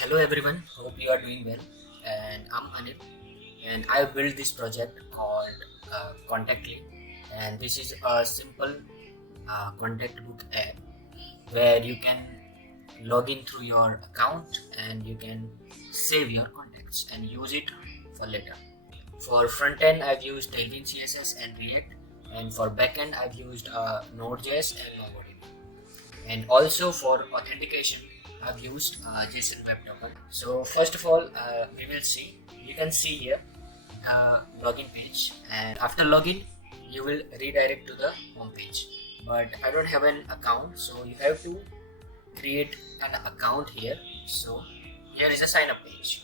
Hello everyone, hope you are doing well, and I'm Anil, and I built this project called Contactly, and this is a simple contact book app where you can log in through your account and you can save your contacts and use it for later. For front-end, I've used Tailwind CSS and React, and for backend, I've used Node.js and MongoDB. And also for authentication, I've used JSON Web Token. So first of all, we will see. You can see here login page, and after login, you will redirect to the home page. But I don't have an account, so you have to create an account here. So here is a sign up page.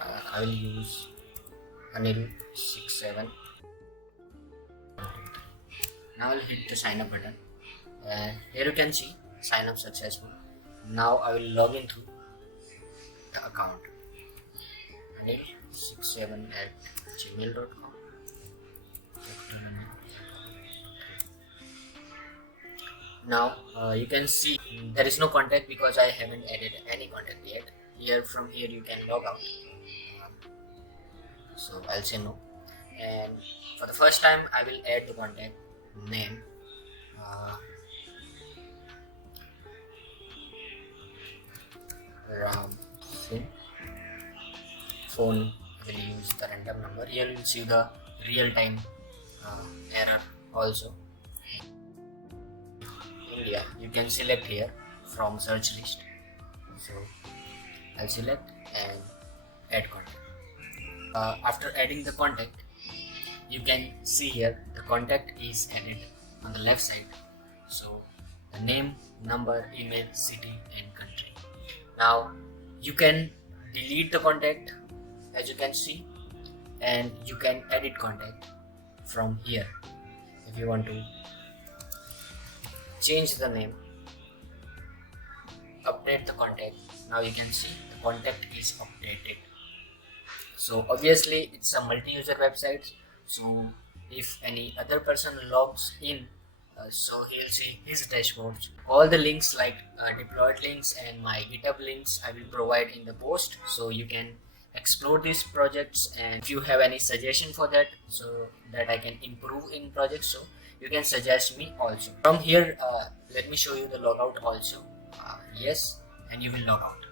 I will use Anil67. Now I'll hit the sign up button. Here you can see sign up successful. Now I will log in through the account anil67@gmail.com. Now you can see there is no contact because I haven't added any contact yet. From here you can log out. So I'll say no, and for the first time I will add the contact name. Ram Singh. Phone, I will use the random number. Here you will see the real-time error also. India, you can select here from search list. So I'll select and add contact. After adding the contact, you can see here the contact is added on the left side. So the name, number, email, city and country. Now you can delete the contact as you can see, and you can edit contact from here. If you want to change the name, update the contact, now you can see the contact is updated. So obviously it's a multi-user website, so if any other person logs in, so he'll see his dashboards. All the links like deployed links and my GitHub links I will provide in the post, so you can explore these projects. And if you have any suggestion for that, so that I can improve in projects, so you can suggest me also. From here, let me show you the logout also. Yes, and you will log out.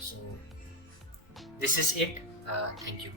So this is it. Thank you.